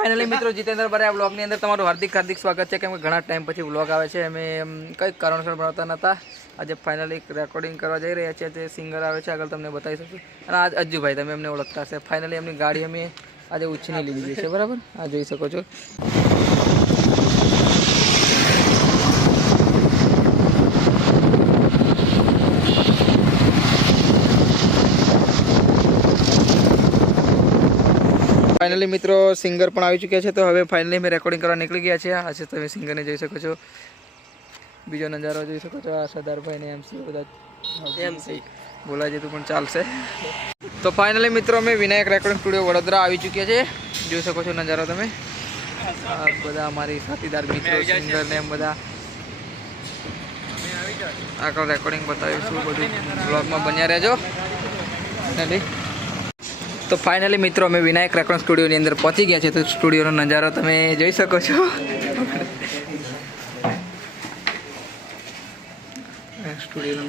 Finally મિત્રો જીતેન્દ્ર બારે આ વ્લોગની અંદર તમારું હાર્દિક સ્વાગત છે. કેમ કે ઘણા ટાઈમ પછી વ્લોગ આવે છે, અમે કંઈક કારણસર બનાવતા નહોતા. આજે ફાઇનલી રેકોર્ડિંગ કરવા જઈ રહ્યા છીએ. જે સિંગર આવે છે આગળ તમને બતાવી શકું. અને આજ અજ્જુભાઈ, તમે એમને ઓળખતા હશે. ફાઇનલી એમની ગાડી અમે આજે ઉછીની લીધી છે, બરાબર. આ જોઈ શકો છો. ફાઇનલી મિત્રો સિંગર પણ આવી ચૂક્યા છે. તો હવે ફાઇનલી અમે રેકોર્ડિંગ કરવા નીકળી ગયા છે. આજે તમે સિંગરને જોઈ શકો છો. બીજો નજારો જોઈ શકો છો. આ સરદારભાઈ ને એમસી બધા એમસી બોલાય જતું પણ ચાલશે. તો ફાઇનલી મિત્રો અમે વિનાયક રેકોર્ડિંગ સ્ટુડિયો વડોદરા આવી ચૂક્યા છે. જોઈ શકો છો નજારો તમે. આ બધા અમારી સાથીદાર મિત્રો સિંગર ને એમ બધા આગળ રેકોર્ડિંગ બતાવીશું. બધું બ્લોગમાં બન્યા રહેજો. ફાઇનલી તો ફાઇનલી મિત્રો અમે વિનાયક રેકોર્ડિંગ સ્ટુડિયોની અંદર પહોંચી ગયા છે. તો સ્ટુડિયોનો નજારો તમે જોઈ શકો છો. સ્ટુડિયો